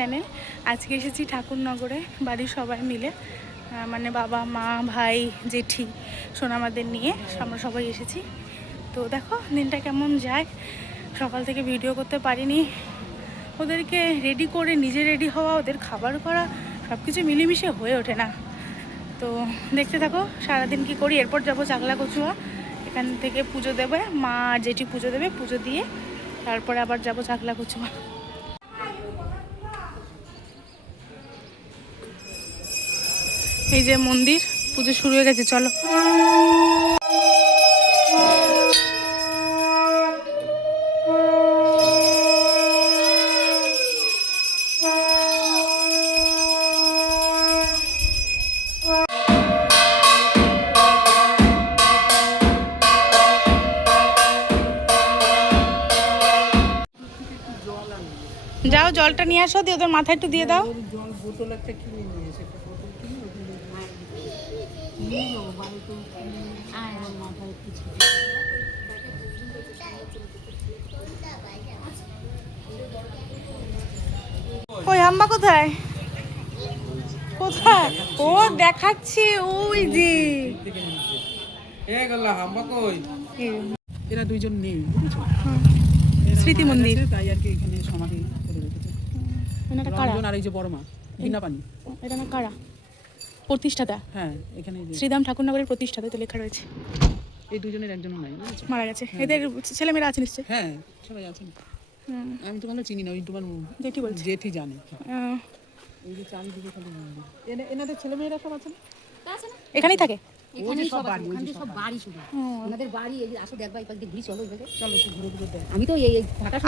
Channel. আজকে এসেছি ঠাকুরনগরে বাড়ির সবাই মিলে, মানে বাবা মা ভাই জেঠি সোনামাদের নিয়ে আমরা সবাই এসেছি। তো দেখো দিনটা কেমন যায়, সকাল থেকে ভিডিও করতে পারিনি। ওদেরকে রেডি করে নিজে রেডি হওয়া, ওদের খাবার করা, সব কিছু মিলেমিশে হয়ে ওঠে না। তো দেখতে থাকো সারাদিন কি করি। এরপর যাবো চাকলা কচুয়া, এখান থেকে পুজো দেবে মা জেঠি, পুজো দেবে, পুজো দিয়ে তারপরে আবার যাবো চাকলা কচুয়া। এই যে মন্দির, পুজো শুরু হয়ে গেছে, চলো। যাও জলটা নিয়ে আসো, দিয়ে ওদের মাথায় একটু দিয়ে দাও। জল বোতল একটা কিনে নিয়ে এসে একটা বোতল কিনে ওই হাম্বা কোথায় কোথায়? ও দেখাচ্ছি ওই যে হাম্বা কই, এরা দুইজন নেই স্মৃতি মন্দির, তাই আর কি এখানে সমাধি করে রেখেছে। এটা কারা? আর এই যে বড় মা বিনা পানি, এটা না কারা? প্রতিষ্ঠাতা। হ্যাঁ এখানে শ্রীধাম ঠাকুরনগরের প্রতিষ্ঠাতা তো লেখা রয়েছে। এই দুজনের একজনও নাই, বুঝেছো? মারা গেছে। এদের ছেলেমেয়েরা আছে নিশ্চয়ই? হ্যাঁ সবাই আছেন। আমি তো ভালো চিনি না, ওই তোমার জেঠি বলছে, জেঠি জানে। এই যে চারিদিকে খালি মন্দির, এনাদের ছেলেমেয়েরা সব আছে না? এখানেই থাকে।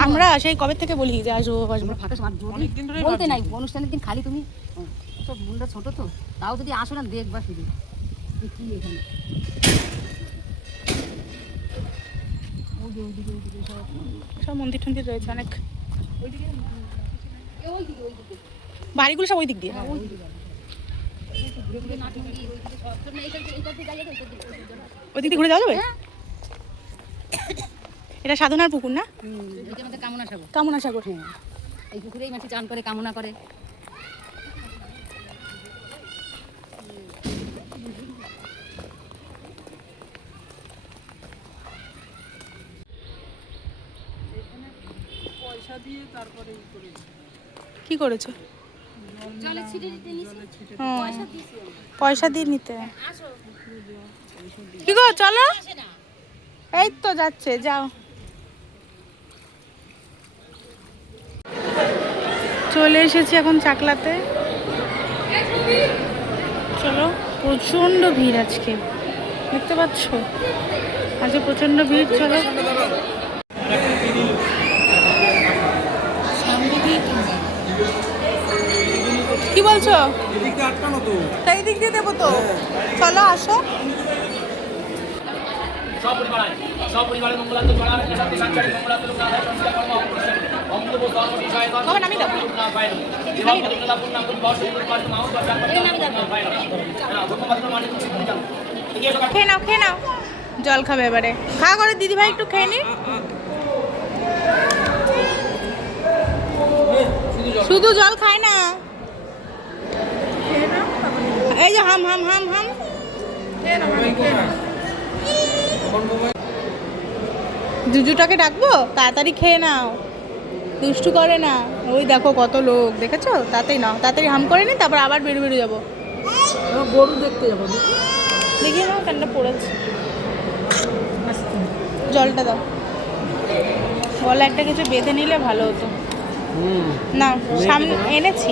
আমরা সেই কবে থেকে বলি যে আসবো আসবো। বলতে নাই অনুষ্ঠানের দিন খালি তুমি সব মুন্ডা ছোট তো, তাও যদি আসো না দেখবা শুধু কি এখানে সব মন্দির টন্দির রয়েছে অনেক। বাড়িগুলো সব ওই দিক দিয়ে। ওই দিক দিয়ে ঘুরে যাওয়া যাবে? এটা সাধনার পুকুর না? কামনা সাগর। কামনা সাগর। এই পুকুরেই মাটি চান করে কামনা করে। কি করেছো? পয়সা দিয়ে নিতে। কি গো চলো, এই তো যাচ্ছে, যাও। চলে এসেছি এখন চাকলাতে। চলো, প্রচন্ড ভিড় আজকে, দেখতে পাচ্ছ আজকে প্রচন্ড ভিড়। চলো কি বলছো? তাই দিক দিয়ে দেবো তো, চলো আসো। খেয়ে নাও খেয়ে নাও, জল খাবে এবারে। খা করে দিদি ভাই, একটু খেয়ে নি। শুধু জল খায় না, এই যে হাম হাম হাম হাম। জুজুটাকে ডাকবো, তাড়াতাড়ি খেয়ে নাও, দুষ্টু করে না। ওই দেখো কত লোক, দেখেছো? তাড়াতাড়ি নাও, তাড়াতাড়ি হাম করে নি, তারপর আবার বেরো বেরো যাবো। গরু দেখতে যাবো, দেখি নাও ঠান্ডা পড়েছে। জলটা দাও, গলা একটা কিছু বেঁধে নিলে ভালো হতো। না সামনে এনেছি,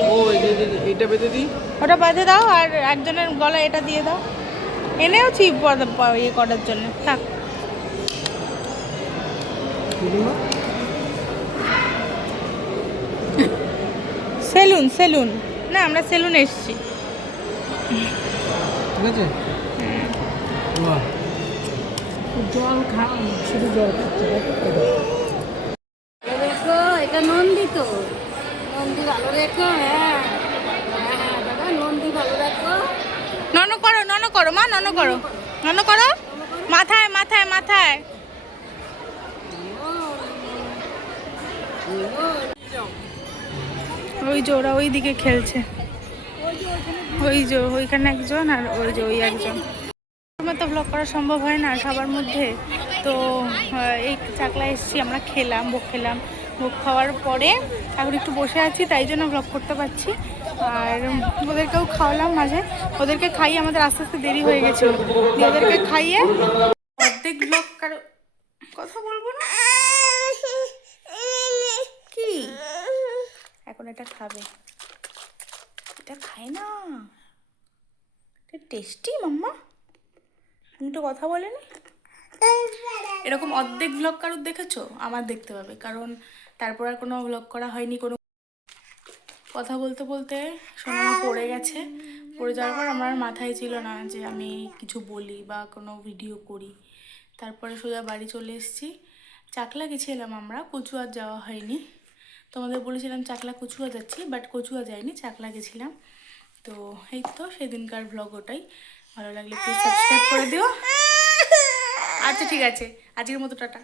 এটা বেঁধে দিই, ওটা বেঁধে দাও, আর একজনের গলা এটা দিয়ে দাও। এনেওছি ইয়ে করার জন্য, থাক। সেলুন সেলুন না, আমরা সেলুনে এসেছি। ঠিক আছে, জল খাও, শুধু জল খাচ্ছে। দেখো এটা নন্দী, তো নন্দী ভালো রেখো। হ্যাঁ হ্যাঁ দাদা, নন্দী ভালো রাখো। নন করো, নন করো মা, নন করো, নন করো, মাথায় মাথায় মাথায়। ওই যে ওরা ওই দিকে খেলছে, ওই যে ওইখানে একজন আর ওই যে ওই একজন। আমার তো ব্লগ করা সম্ভব হয় না সবার মধ্যে। তো এই চাকলা এসেছি, আমরা খেলাম, ভোগ খেলাম, ভোগ খাওয়ার পরে এখন একটু বসে আছি, তাই জন্য ব্লগ করতে পারছি। আর ওদেরকেও খাওয়ালাম মাঝে, ওদেরকে খাইয়ে আমাদের আস্তে আস্তে দেরি হয়ে গেছিলো, দিয়ে ওদেরকে খাইয়ে অর্ধেক ব্লগ কারো কথা বলবো না কি, এখন এটা খাবে, এটা খায় না, এটা টেস্টি মাম্মা, তুমি তো কথা বলেনি। এরকম অর্ধেক ব্লগ কারোর দেখেছো? আমার দেখতে পাবে, কারণ তারপর আর কোনো ব্লগ করা হয়নি। কোনো কথা বলতে বলতে সোনামা পড়ে গেছে, পড়ে যাওয়ার পর আমার মাথায় ছিল না যে আমি কিছু বলি বা কোনো ভিডিও করি। তারপরে সোজা বাড়ি চলে এসেছি। চাকলা গেছিলাম আমরা, কচুয়ার যাওয়া হয়নি। তোমাদের বলেছিলাম চাকলা কচুয়া যাচ্ছি, বাট কচুয়া যাইনি, চাকলা গেছিলাম। তো এই তো সেদিনকার ব্লগ ওটাই। ভালো লাগলে প্লিজ সাবস্ক্রাইব করে দিও। আচ্ছা ঠিক আছে, আজকের মতো টাটা।